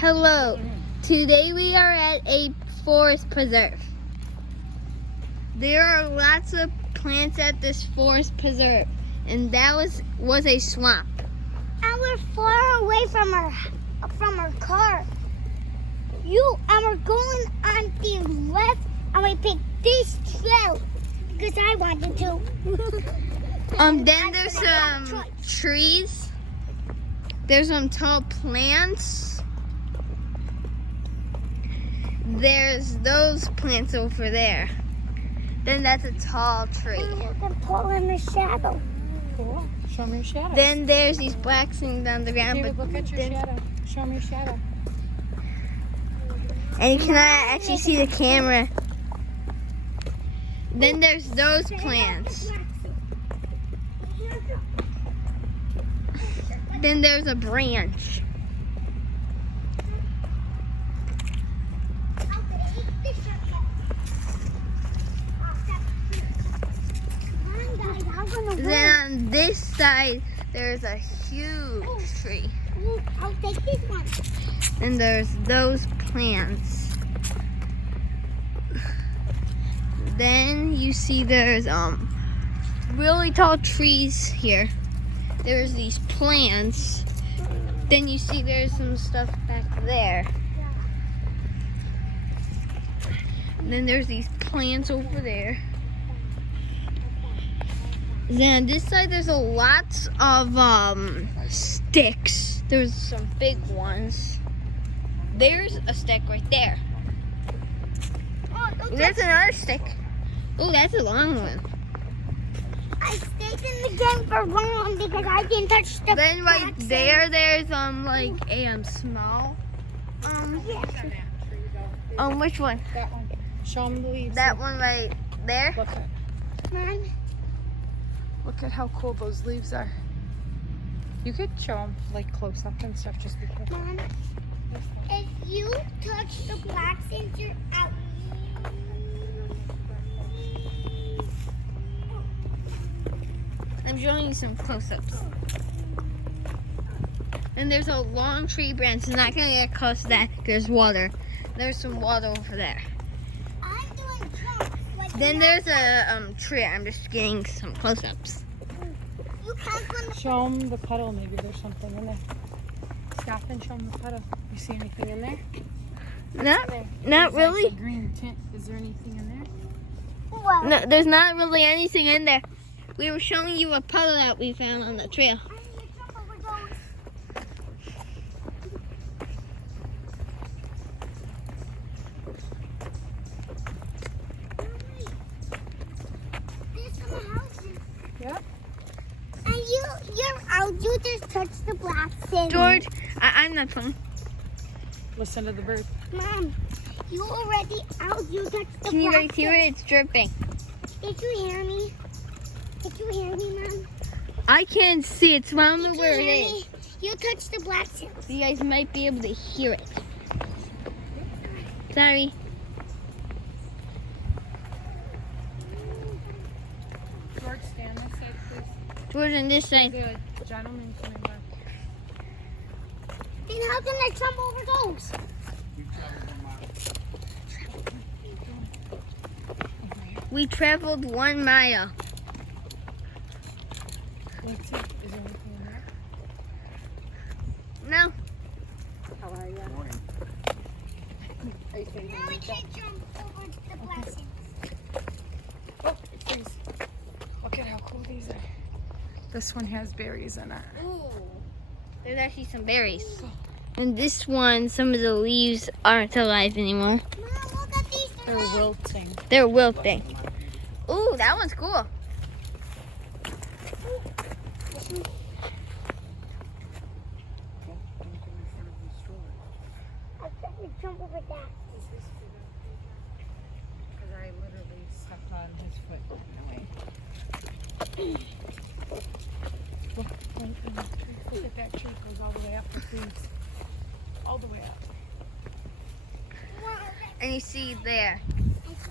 Hello, today we are at a forest preserve. There are lots of plants at this forest preserve, and that was a swamp. And we're far away from our car. And we're going on the left, and we picked this trail because I wanted to. Then there's some trees. There's some tall plants. There's those plants over there. Then that's a tall tree. You can pull in the shadow. Cool. Show me your shadow. Then there's these black things on the ground. David, look at your shadow. Show me your shadow. And you cannot actually see the camera. Then there's those plants. Then there's a branch. Then on this side, there's a huge tree. I'll take this one. And there's those plants. Then you see there's really tall trees here. There's these plants. Then you see there's some stuff back there. And then there's these plants over there. Then on this side there's a lot of sticks. There's some big ones. There's a stick right there. Oh, There's another stick. Oh, that's a long one. I stayed in the game for long because I didn't touch the Then right black sand. there's like a small which one? That one. Show them the leaves. That one right there. Look at how cool those leaves are. You could show them like close up and stuff. Just be careful. Mom, if you touch the black sand, you're out. I'm showing you some close-ups. And there's a long tree branch. I'm not gonna get close to that. There's water. There's some water over there. I'm doing jumps. Like Then there's a tree. I'm just getting some close-ups. you can't go in the Show them the puddle. Maybe there's something in there. Stop and show them the puddle. You see anything in there? Not There's really. Like a green tint. Is there anything in there? well. No, there's not really anything in there. We were showing you a puddle that we found on the trail. I need to jump over those. There's some houses. Yep. And you're out. You just touched the black sand. George, I'm not playing. Listen to the bird. Mom, you already out. You touched the Can you black guys hear sand. it? It's dripping. Did you hear me? Did you hear me, Mom? I can't see it, so I don't know Did you where it hear is. me? You touched the black sand. You guys might be able to hear it. Sorry. George, stand this side, please. George, on this side. The gentleman coming back. Then how can I jump over those? We traveled 1 mile. Let's see. Is there anything in there? No. How are you? Are you sitting Now I can't jump over the black sand. Oh, please. Look at how cool these are. This one has berries in it. Ooh. There's actually some berries. And this one, some of the leaves aren't alive anymore. Mom, look at these. They're wilting. They're wilting. Ooh, that one's cool. I'm trying to jump over that. Because I literally stepped on his foot. Look, look at that tree. It goes all the way up with leaves. All the way up. And you see there,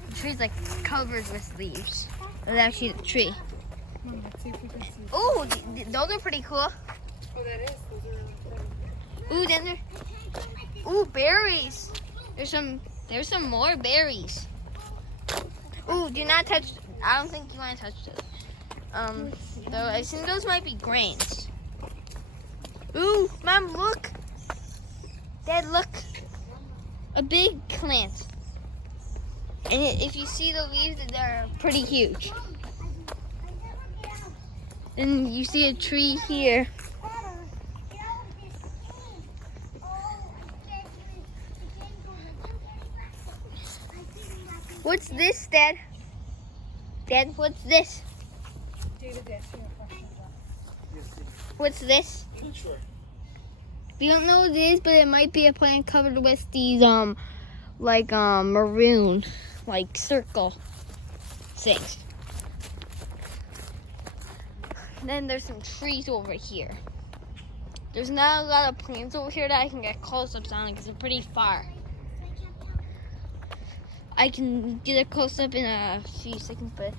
the tree's like covered with leaves. That's actually the tree. Come on, let's see if we can see. Ooh, those are pretty cool. Oh, that is. Those are. Ooh, then there. Ooh, berries. There's some more berries. Ooh, do not touch. I don't think you want to touch those. Though I think those might be grains. Ooh, Mom, look. Dad, look. A big plant. And if you see the leaves, they're pretty huge. And you see a tree here. What's this, Dad? Dad, what's this? What's this? Sure. We don't know what it is, but it might be a plant covered with these maroon, like circle things. And then there's some trees over here. There's not a lot of plants over here that I can get close-ups on because they're pretty far. I can get a close-up in a few seconds, but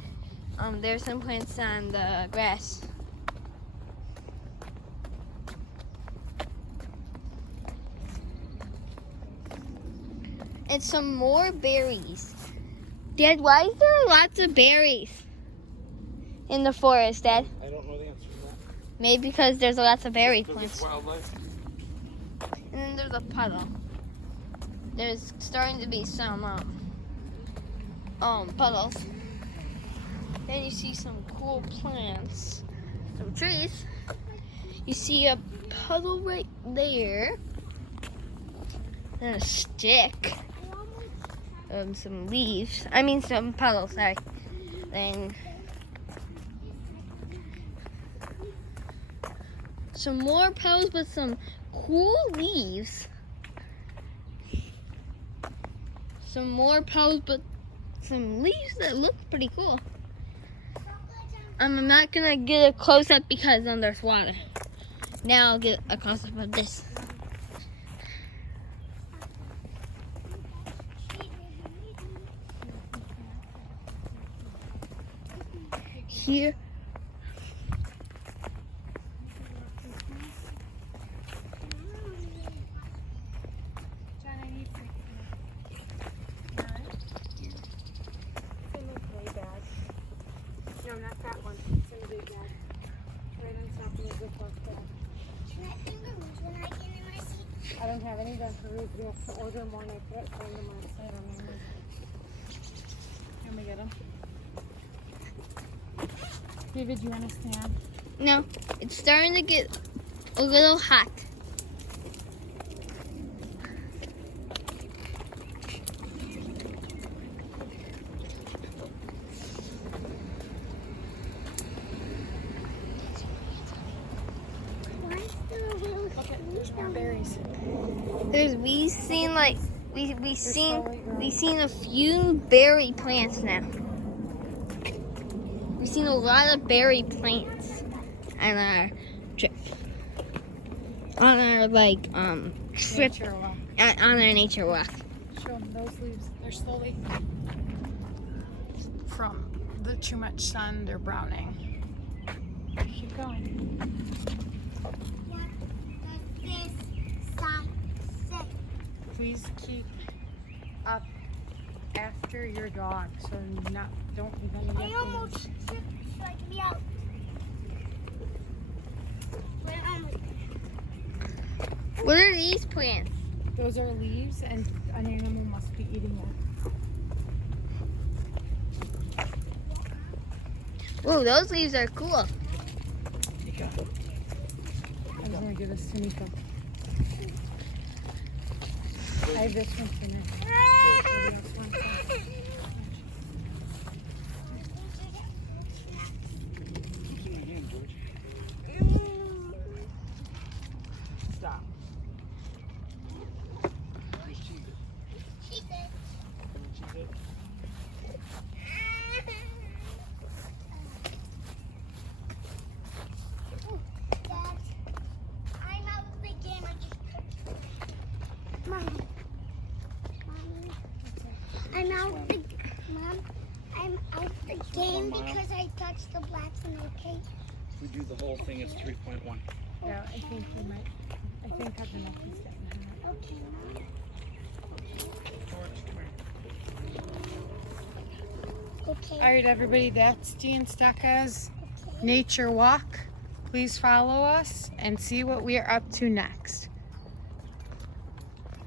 there's some plants on the grass. And some more berries. Dad, why is there lots of berries in the forest, Dad? I don't know the answer to that. Maybe because there's lots of berry Because plants. it's wildlife. And then there's a puddle. There's starting to be some puddles. Then you see some cool plants, some trees. You see a puddle right there. Then a stick. Some leaves. I mean some puddles, sorry. Then some more puddles with some cool leaves. Some more puddles but some leaves that look pretty cool. I'm not gonna get a close up because there's water. Now I'll get a close up of this. Here. John, I need to. It's in the gray bag. No, not that one. It's in the big bag. Right on top of the Ziploc bag. Should I finger moves when I get in my seat? I don't have any done for Ruth. We have to order more and I put it on the side on my list. Can we get them? David, you want to stand? No, it's starting to get a little hot. Why is there a little Okay, there's more berries. We've seen a few berry plants now. We've seen a lot of berry plants on our trip. On our trip Nature walk. on our nature walk. Show them those leaves. They're slowly from the too much sun. They're browning. Keep going. What does this sign say? Please keep up after your dog, so don't even I almost tripped, strike me out. We're almost there. What are these plants? Those are leaves, and an animal must be eating it. Whoa, those leaves are cool. I was gonna give this to Nico. I have this one for Nick. Maybe this one for- Stop. She did. Dad, I'm out of the game. I just Mommy. Mommy. I'm out of the Mom. I'm out of the game because I touched the black one, okay? If we do the whole thing, it's 3.1. Yeah, I think we might. I think I've enough to step in. Okay. All right, everybody, that's Jean Staka's nature walk. Please follow us and see what we are up to next.